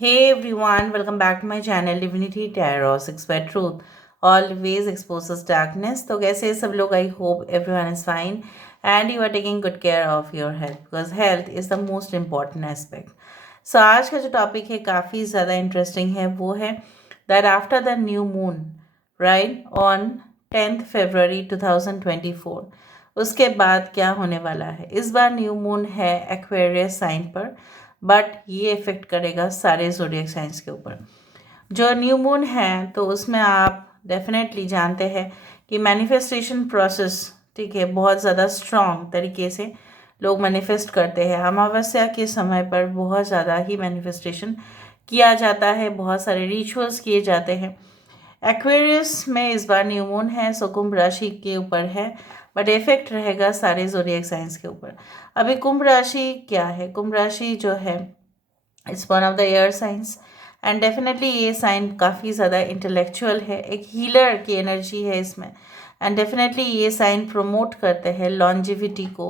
Hey everyone, welcome back to my channel Divinity Tarot 6 by Truth. Always exposes darkness. तो कैसे हैं सब लोग? I hope everyone is fine and you are taking good care of your health because health is the most important aspect. So आज का जो topic है काफ़ी ज़्यादा इंटरेस्टिंग है, वो है that after the new moon, right, on 10th February 2024, उसके बाद क्या होने वाला है। इस बार न्यू मून है एक्वेरियस साइन पर, बट ये इफेक्ट करेगा सारे ज़ोडिएक साइंस के ऊपर। जो न्यू मून है तो उसमें आप डेफिनेटली जानते हैं कि मैनिफेस्टेशन प्रोसेस, ठीक है, बहुत ज़्यादा स्ट्रॉन्ग तरीके से लोग मैनिफेस्ट करते हैं। अमावस्या के समय पर बहुत ज़्यादा ही मैनिफेस्टेशन किया जाता है, बहुत सारे रिचुअल्स किए जाते हैं। एक्वेरियस में इस बार न्यू मून है, सो कुंभ राशि के ऊपर है, बट इफेक्ट रहेगा सारे ज़ोडिएक साइंस के ऊपर। अभी कुंभ राशि क्या है? कुंभ राशि जो है it's one of the air science and definitely ये साइन काफ़ी ज़्यादा इंटेलेक्चुअल है, एक हीलर की एनर्जी है इसमें। एंड डेफिनेटली ये साइन प्रमोट करते हैं लॉन्जिविटी को,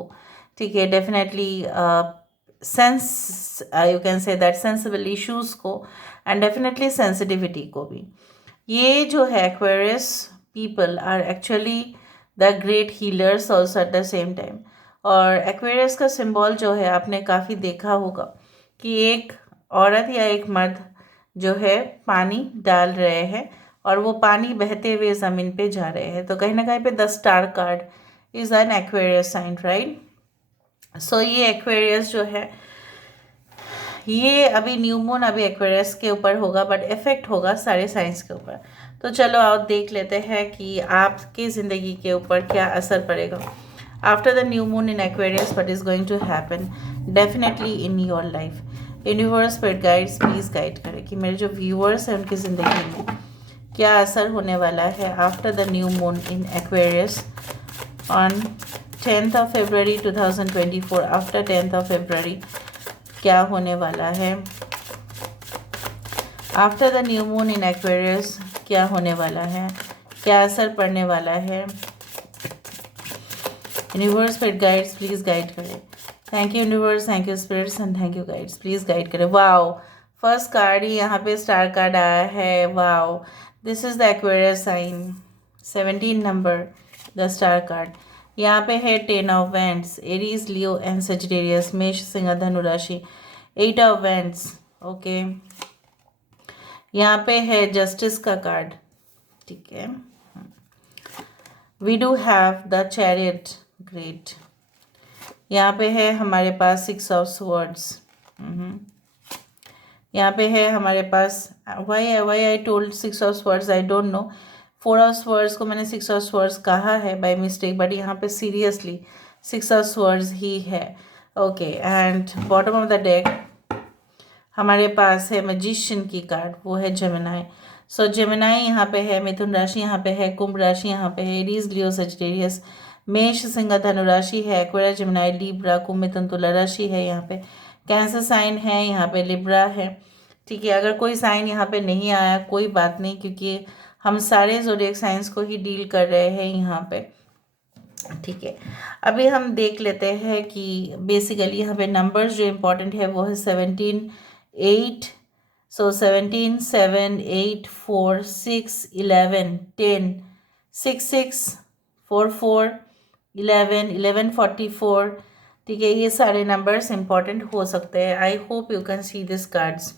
ठीक है, definitely sense, you can say that sensible issues को, एंड डेफिनेटली सेंसिटिविटी को भी। ये जो है Aquarius people are actually the great healers also at the same time. और एक्वेरियस का सिंबल जो है आपने काफ़ी देखा होगा कि एक औरत या एक मर्द जो है पानी डाल रहे हैं और वो पानी बहते हुए ज़मीन पे जा रहे हैं। तो कहीं ना कहीं पे the star card is an Aquarius sign, right. So ये एक्वेरियस जो है, ये अभी न्यू मून अभी एक्वेरियस के ऊपर होगा, बट इफेक्ट होगा सारे साइंस के ऊपर। तो चलो आओ देख लेते हैं कि आपकी ज़िंदगी के ऊपर क्या असर पड़ेगा after the new moon in Aquarius. What is going to happen definitely in your life. Universe spirit guides please guide करें कि मेरे जो व्यूअर्स हैं उनकी ज़िंदगी में क्या असर होने वाला है after the new moon in Aquarius on 10th of February 2024। After 10th of February क्या होने वाला है after the new moon in Aquarius, क्या होने वाला है, क्या असर पड़ने वाला है। Universe spirit guides please guide करें। Thank you universe, thank you spirits and thank you guides, please guide करें। वाओ, फर्स्ट कार्ड ही यहाँ पे स्टार कार्ड आया है। Wow, this is the Aquarius sign, 17 number, the star card. यहाँ पे है 10 of wands, Aries, Leo and Sagittarius, मेष, सिंह, धनु राशि। 8 ऑफ वेंट्स, ओके। यहाँ पे है जस्टिस का कार्ड, ठीक है। We do have the chariot, great. यहाँ पे है हमारे पास 6 ऑफ स्वर्ड्स। यहाँ पे है हमारे पास why I told 6 of swords, I don't know. 4 of swords को मैंने 6 ऑफ स्वर्ड्स कहा है बाय मिस्टेक, बट यहाँ पे सीरियसली 6 ऑफ स्वर्ड्स ही है, okay. And bottom of the deck हमारे पास है मैजिशियन की कार्ड, वो है जेमिनाई। सो जेमिनाई यहाँ पे है, मिथुन राशि यहाँ पे है, कुंभ राशि यहाँ पे है, एरीज, लियो, सजिटेरियस, मेष, सिंह, धनु राशि है, एक्वेरियस, जेमिनाई, लिब्रा, कुंभ, मिथुन, तुला राशि है। यहाँ पे कैंसर साइन है, यहाँ पे लिब्रा है, ठीक है। अगर कोई साइन यहाँ पे नहीं आया कोई बात नहीं, क्योंकि हम सारे ज़ोडिएक साइंस को ही डील कर रहे हैं यहाँ पे, ठीक है। अभी हम देख लेते हैं कि बेसिकली यहाँ पे नंबर्स जो इम्पोर्टेंट है वो है 17, 8। सो 17, 7, 8, 4, 6, 11, 10, 6, 6, 4, 4, 11, 11, 44, ठीक है। ये सारे नंबर्स इम्पॉर्टेंट हो सकते हैं। I hope you can see this cards.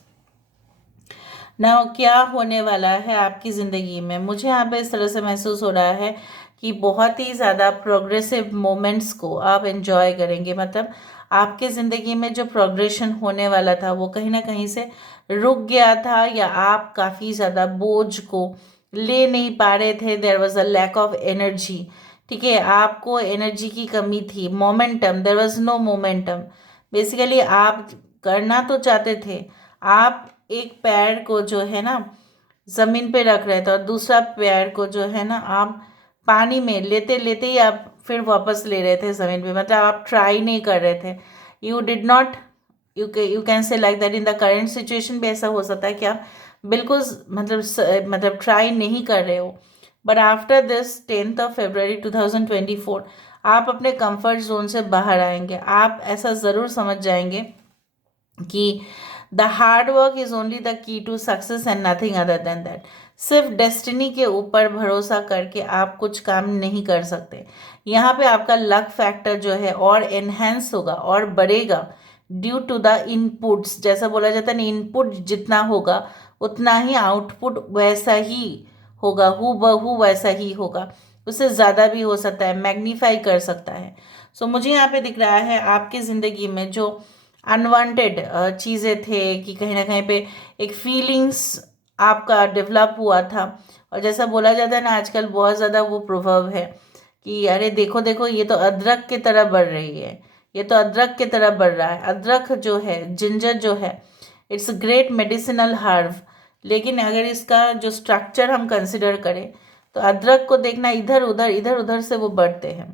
Now क्या होने वाला है आपकी ज़िंदगी में? मुझे यहाँ पे इस तरह से महसूस हो रहा है कि बहुत ही ज़्यादा प्रोग्रेसिव मोमेंट्स को आप एंजॉय करेंगे। मतलब आपके ज़िंदगी में जो प्रोग्रेशन होने वाला था वो कहीं ना कहीं से रुक गया था, या आप काफ़ी ज़्यादा बोझ को ले नहीं पा रहे थे। There was a lack of energy, ठीक है। आपको एनर्जी की कमी थी, momentum, there was no momentum. Basically आप करना तो चाहते थे, आप एक पैर को जो है ना ज़मीन पे रख रहे थे और दूसरा पैर को जो है ना आप पानी में लेते लेते ही आप फिर वापस ले रहे थे ज़मीन पे। मतलब आप ट्राई नहीं कर रहे थे, you did not, you can से like that. In the current situation भी ऐसा हो सकता है कि आप बिल्कुल मतलब ट्राई नहीं कर रहे हो। But after this 10th of February 2024 आप अपने कंफर्ट जोन से बाहर आएंगे। आप ऐसा ज़रूर समझ जाएंगे कि the hard work is only the key to success and nothing other than that. सिर्फ डेस्टिनी के ऊपर भरोसा करके आप कुछ काम नहीं कर सकते। यहाँ पे आपका लक फैक्टर जो है और एनहेंस होगा और बढ़ेगा ड्यू टू द इनपुट्स। जैसा बोला जाता है ना, इनपुट जितना होगा उतना ही आउटपुट वैसा ही होगा, हूबहू वैसा ही होगा, उससे ज़्यादा भी हो सकता है, मैग्नीफाई कर सकता है। सो मुझे यहाँ पे दिख रहा है आपकी ज़िंदगी में जो अनवांटेड चीज़ें थे कि कहीं ना कहीं पे एक फीलिंग्स आपका डेवलप हुआ था। और जैसा बोला जाता है ना, आजकल बहुत ज़्यादा वो प्रोवर्ब है कि अरे देखो देखो ये तो अदरक की तरह बढ़ रही है, ये तो अदरक की तरह बढ़ रहा है। अदरक जो है, जिंजर जो है, इट्स ग्रेट मेडिसिनल हर्ब, लेकिन अगर इसका जो स्ट्रक्चर हम कंसिडर करें तो अदरक को देखना इधर उधर से वो बढ़ते हैं।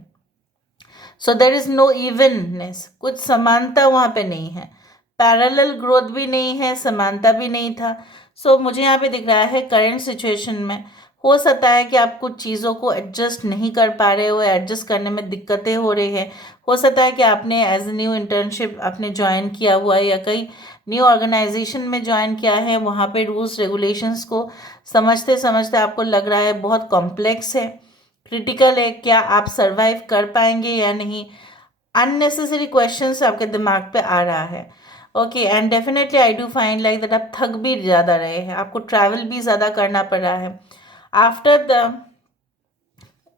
सो देर इज नो इवननेस, कुछ समानता वहाँ पे नहीं है, पैरेलल ग्रोथ भी नहीं है, समानता भी नहीं था। सो मुझे यहाँ पे दिख रहा है करेंट सिचुएशन में हो सकता है कि आप कुछ चीज़ों को एडजस्ट नहीं कर पा रहे हो, एडजस्ट करने में दिक्कतें हो रही है। हो सकता है कि आपने एज ए न्यू इंटर्नशिप आपने ज्वाइन किया हुआ है या कई न्यू ऑर्गेनाइजेशन में ज्वाइन किया है, वहाँ पे रूल्स रेगुलेशंस को समझते समझते आपको लग रहा है बहुत कॉम्प्लेक्स है, क्रिटिकल है, क्या आप सरवाइव कर पाएंगे या नहीं। अननेसेसरी क्वेश्चंस आपके दिमाग पे आ रहा है। Okay, and definitely I do find like that आप थक भी ज़्यादा रहे हैं, आपको ट्रैवल भी ज़्यादा करना पड़ रहा है। After the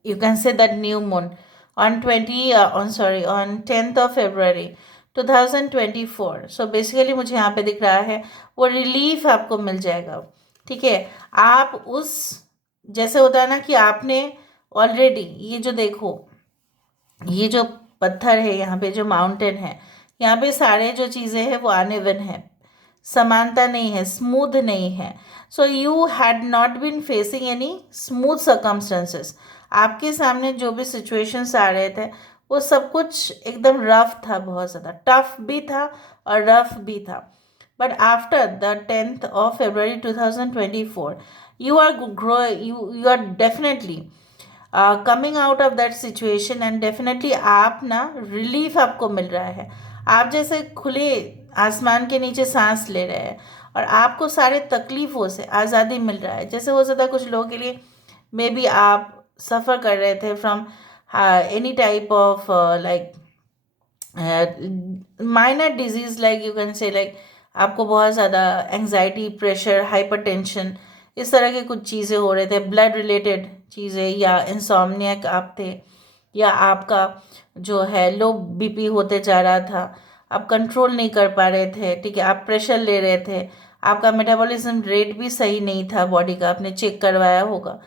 you can say that new moon on 10th of February 2024। So basically मुझे यहाँ पे दिख रहा है वो रिलीफ आपको मिल जाएगा। ठीक है, आप उस, जैसे होता है ना कि आपने ऑलरेडी ये जो देखो, ये जो पत्थर है यहाँ पे, जो माउंटेन है, यहाँ पे सारे जो चीज़ें हैं वो अनइवन है, समानता नहीं है, स्मूथ नहीं है। So you had not been facing any smooth circumstances. आपके सामने जो भी सिचुएशंस आ रहे थे वो सब कुछ एकदम रफ था, बहुत ज़्यादा टफ भी था और रफ भी था। But after the 10th of February 2024 you are you are definitely coming out of that situation and definitely आप ना रिलीफ आपको मिल रहा है। आप जैसे खुले आसमान के नीचे सांस ले रहे हैं और आपको सारे तकलीफ़ों से आज़ादी मिल रहा है। जैसे हो सकता है कुछ लोगों के लिए मे बी आप सफ़र कर रहे थे from any type of like minor disease, like you can से लाइक आपको बहुत ज़्यादा एंजाइटी, प्रेशर, हाइपरटेंशन, इस तरह के कुछ चीज़ें हो रहे थे, ब्लड रिलेटेड चीज़ें, या इंसोम्नियाक आप थे, या आपका जो है लो बीपी होते जा रहा था, आप कंट्रोल नहीं कर पा रहे थे। ठीक है, आप प्रेशर ले रहे थे, आपका मेटाबॉलिज्म रेट भी सही नहीं था बॉडी का, आपने चेक करवाया होगा।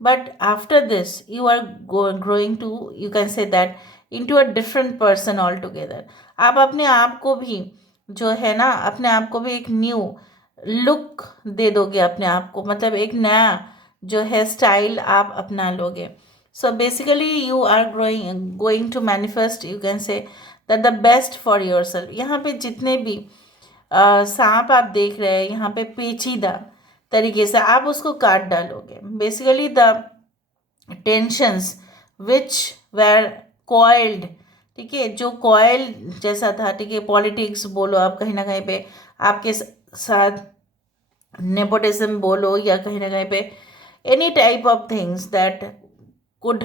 But after this you are growing to, you can say that, into a different person all together. आप अपने आप को भी जो है ना, अपने आप को भी एक न्यू लुक दे दोगे अपने आप को, मतलब एक नया जो है स्टाइल आप अपना लोगे। So basically you are going to manifest, you can say that the best for yourself. यहाँ पे जितने भी सांप आप देख रहे हैं, यहाँ पे पेचीदा तरीके से आप उसको काट डालोगे। Basically the tensions which where coiled, ठीक है, जो कॉयल जैसा था, ठीक है, पॉलिटिक्स बोलो आप, कहीं ना कहीं पे आपके साथ नेपोटिज्म बोलो, या कहीं ना कहीं पे any type of things that could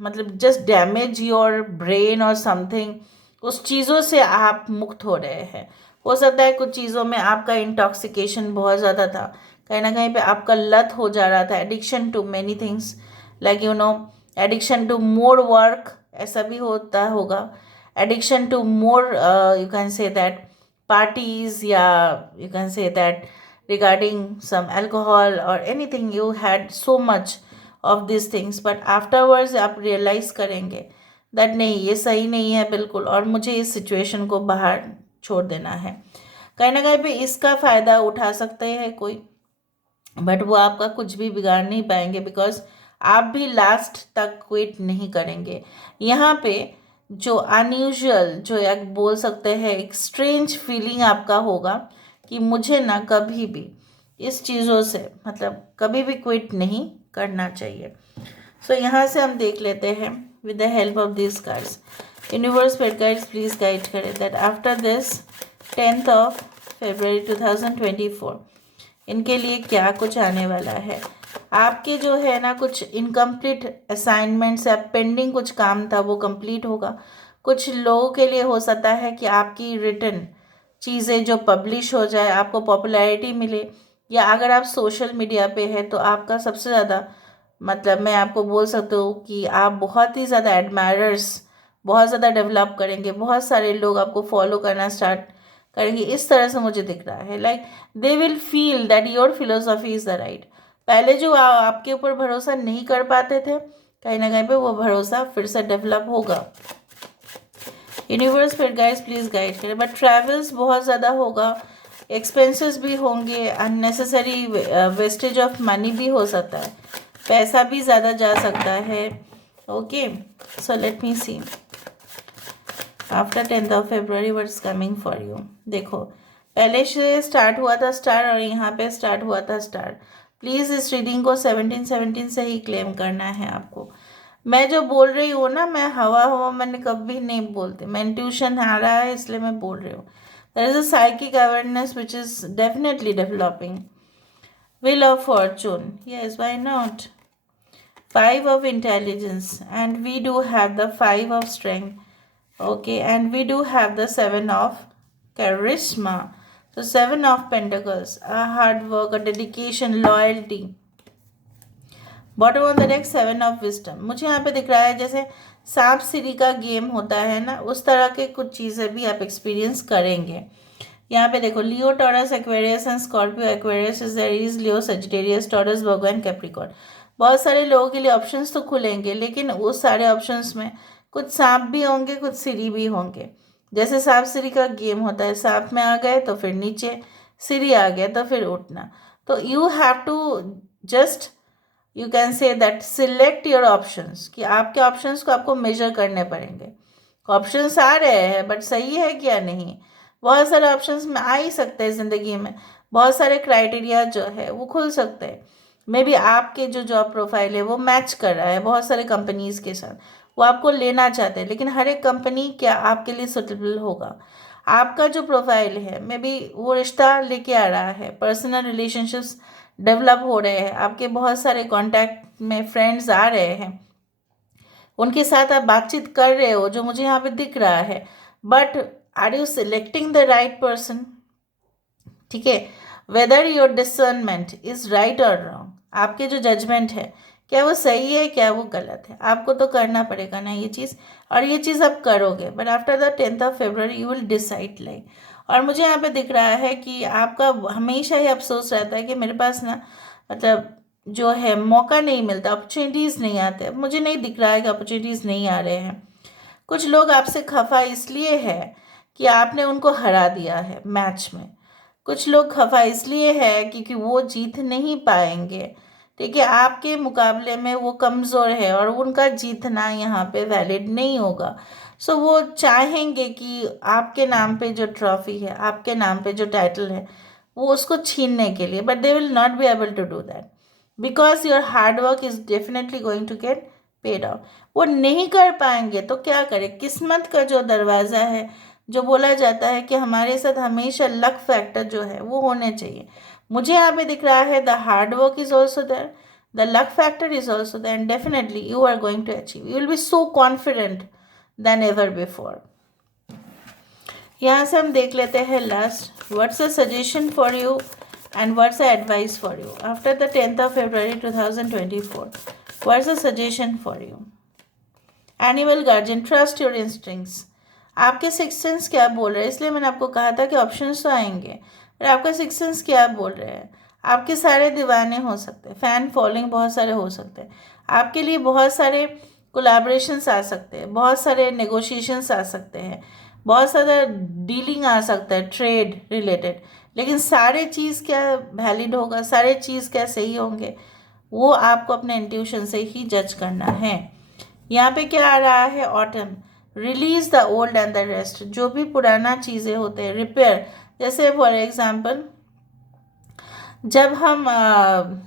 मतलब जस्ट डैमेज योर ब्रेन और समथिंग, उस चीज़ों से आप मुक्त हो रहे हैं। हो सकता है कुछ चीज़ों में आपका इंटॉक्सिकेशन बहुत ज़्यादा था, कहीं ना कहीं पे आपका लत हो जा रहा था, addiction to many things, like you know addiction to more work, ऐसा भी होता होगा, addiction to more you can say that parties, yeah, you can say that, regarding some alcohol or anything, you had so much of these things, but afterwards आप realize करेंगे that नहीं, ये सही नहीं है बिल्कुल, और मुझे इस situation को बाहर छोड़ देना है। कहीं ना कहीं पे इसका फ़ायदा उठा सकते हैं कोई, बट वो आपका कुछ भी बिगाड़ नहीं पाएंगे, बिकॉज आप भी लास्ट तक क्विट नहीं करेंगे। यहाँ पे जो अनयूजुअल, जो एक बोल सकते हैं एक स्ट्रेंज फीलिंग आपका होगा कि मुझे ना कभी भी इस चीज़ों से, मतलब कभी भी क्विट नहीं करना चाहिए। सो यहाँ से हम देख लेते हैं with the help of this cards universe पेड गाइड्स प्लीज़ गाइड करें that after this 10th of February 2024 इनके लिए क्या कुछ आने वाला है। आपके जो है ना कुछ इनकम्प्लीट असाइनमेंट्स या पेंडिंग कुछ काम था वो कंप्लीट होगा। कुछ लोगों के लिए हो सकता है कि आपकी रिटन चीज़ें जो पब्लिश हो जाए, आपको पॉपुलैरिटी मिले, या अगर आप सोशल मीडिया पे है तो आपका सबसे ज़्यादा मतलब मैं आपको बोल सकती हूँ कि आप बहुत ही ज़्यादा एडमायरर्स बहुत ज़्यादा डेवलप करेंगे, बहुत सारे लोग आपको फॉलो करना स्टार्ट करेंगे। इस तरह से मुझे दिख रहा है like they will feel that your philosophy is the right. पहले जो आपके ऊपर भरोसा नहीं कर पाते थे, कहीं ना कहीं पे वो भरोसा फिर से डेवलप होगा। यूनिवर्स फिर गाइड्स प्लीज़ गाइड करें। बट ट्रैवल्स बहुत ज़्यादा होगा, एक्सपेंसेस भी होंगे, अननेसेसरी वेस्टेज ऑफ मनी भी हो सकता है, पैसा भी ज़्यादा जा सकता है। Okay, so let me see after 10th of February what's coming for you. देखो पहले से स्टार्ट हुआ था स्टार और यहाँ पे स्टार्ट हुआ था स्टार। प्लीज़ इस रीडिंग को 17 से ही क्लेम करना है आपको। मैं जो बोल रही हूँ ना, मैं हवा हवा मैंने कभी नहीं बोलती, मैं इंट्यूशन आ रहा है इसलिए मैं बोल रही हूँ। There is a psychic awareness which is definitely developing. Wheel of Fortune, yes, why not? Five of Intelligence, and we do have the Five of Strength, okay, and we do have the Seven of Charisma. So Seven of Pentacles, a hard work, a dedication, loyalty. Bottom of the deck 7 of wisdom. मुझे यहाँ पे दिख रहा है जैसे सांप सीढ़ी का गेम होता है ना, उस तरह के कुछ चीज़ें भी आप एक्सपीरियंस करेंगे। यहाँ पे देखो Leo, Taurus, Aquarius and Scorpio. Aquarius is Aries, Leo Sagittarius, Taurus Virgo and Capricorn. बहुत सारे लोगों के लिए ऑप्शंस तो खुलेंगे, लेकिन उस सारे ऑप्शंस में कुछ सांप भी होंगे, कुछ सीढ़ी भी होंगे। जैसे सांप सीढ़ी का गेम होता है, सांप में आ गए तो फिर नीचे, सीढ़ी आ गए तो फिर उठना। तो you have to just you can say that select your options, कि आपके ऑप्शंस को आपको मेजर करने पड़ेंगे। ऑप्शंस आ रहे हैं बट सही है क्या नहीं, बहुत सारे ऑप्शंस में आ ही सकते हैं ज़िंदगी में। बहुत सारे क्राइटेरिया जो है वो खुल सकते हैं। मे बी आपके जो जॉब प्रोफाइल है वो मैच कर रहा है बहुत सारे कंपनीज़ के साथ, वो आपको लेना चाहते हैं, लेकिन हर एक कंपनी क्या आपके लिए सुटेबल होगा। आपका जो प्रोफाइल है मे बी वो रिश्ता लेके आ रहा है, पर्सनल रिलेशनशिप्स डेवलप हो रहे हैं, आपके बहुत सारे कॉन्टैक्ट में फ्रेंड्स आ रहे हैं, उनके साथ आप बातचीत कर रहे हो जो मुझे यहाँ पे दिख रहा है। But are you selecting the right person? ठीक है, whether your discernment is right और रॉन्ग, आपके जो जजमेंट है क्या वो सही है क्या वो गलत है, आपको तो करना पड़ेगा ना ये चीज़, और ये चीज़ आप करोगे। But after the 10th of February you will decide like. और मुझे यहाँ पे दिख रहा है कि आपका हमेशा ही अफसोस रहता है कि मेरे पास ना मतलब जो है मौका नहीं मिलता, अपॉर्चुनिटीज़ नहीं आते। मुझे नहीं दिख रहा है कि अपॉर्चुनिटीज़ नहीं आ रहे हैं। कुछ लोग आपसे खफा इसलिए है कि आपने उनको हरा दिया है मैच में। कुछ लोग खफा इसलिए है क्योंकि वो जीत नहीं पाएंगे, ठीक है, आपके मुकाबले में वो कमज़ोर है और उनका जीतना यहाँ पे वैलिड नहीं होगा। सो वो चाहेंगे कि आपके नाम पे जो ट्रॉफी है, आपके नाम पे जो टाइटल है, वो उसको छीनने के लिए, but they will not be able to do that because your hard work is definitely going to get paid off. वो नहीं कर पाएंगे तो क्या करें, किस्मत का जो दरवाज़ा है, जो बोला जाता है कि हमारे साथ हमेशा लक फैक्टर जो है वो होने चाहिए, मुझे यहाँ पे दिख रहा है the hard work is also there, the luck factor is also there, and definitely you are going to achieve, you will be so confident then ever before. यहाँ से हम देख लेते हैं last what's a suggestion for you and what's a advice for you after the 10th of February 2024। What's a suggestion for you? Animal guardian, trust your instincts. आपके six sense क्या बोल रहे हैं, इसलिए मैंने आपको कहा था कि ऑप्शंस तो आएंगे, पर आपका सिक्स सेंस क्या बोल रहे हैं। आपके सारे दीवाने हो सकते हैं, फैन फॉलोइंग बहुत सारे हो सकते हैं, आपके लिए बहुत सारे कोलैबोरेशंस आ सकते हैं, बहुत सारे नेगोशिएशंस आ सकते हैं, बहुत सारा डीलिंग आ सकता है ट्रेड रिलेटेड, लेकिन सारे चीज़ क्या वैलिड होगा, सारे चीज़ क्या सही होंगे, वो आपको अपने इंट्यूशन से ही जज करना है। यहाँ पे क्या आ रहा है, autumn, release the old and the rest. जो भी पुराना चीज़ें होते हैं रिपेयर, जैसे फॉर एग्जांपल जब हम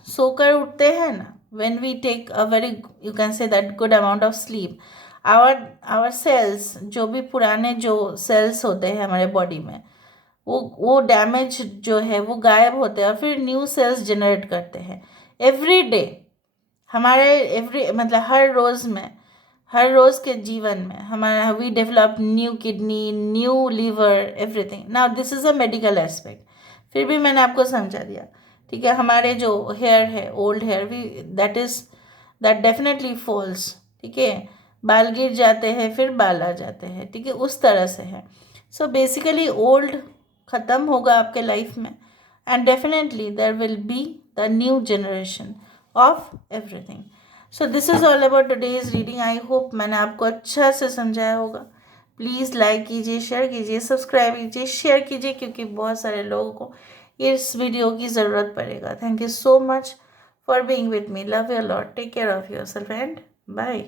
सोकर उठते हैं ना, when we take a very you can say that good amount of sleep, our cells, जो भी पुराने जो सेल्स होते हैं हमारे बॉडी में, वो डैमेज जो है वो गायब होते हैं और फिर न्यू सेल्स जनरेट करते हैं एवरी डे। हमारे मतलब हर रोज़ के जीवन में हमारा we develop new kidney, new liver, everything. Now this is a medical aspect, फिर भी मैंने आपको समझा दिया, ठीक है। हमारे जो हेयर है, old hair, we that definitely falls, ठीक है। बाल गिर जाते हैं, फिर बाल आ जाते हैं, ठीक है, उस तरह से है। सो बेसिकली ओल्ड ख़त्म होगा आपके लाइफ में, and definitely there will be the new generation of everything. So this is all about today's reading. I hope मैंने आपको अच्छा से समझाया होगा। प्लीज़ लाइक कीजिए, शेयर कीजिए, सब्सक्राइब कीजिए, शेयर कीजिए, क्योंकि बहुत सारे लोगों को इस वीडियो की ज़रूरत पड़ेगा। Thank you so much for being with me. Love you lot. Take care of yourself and bye.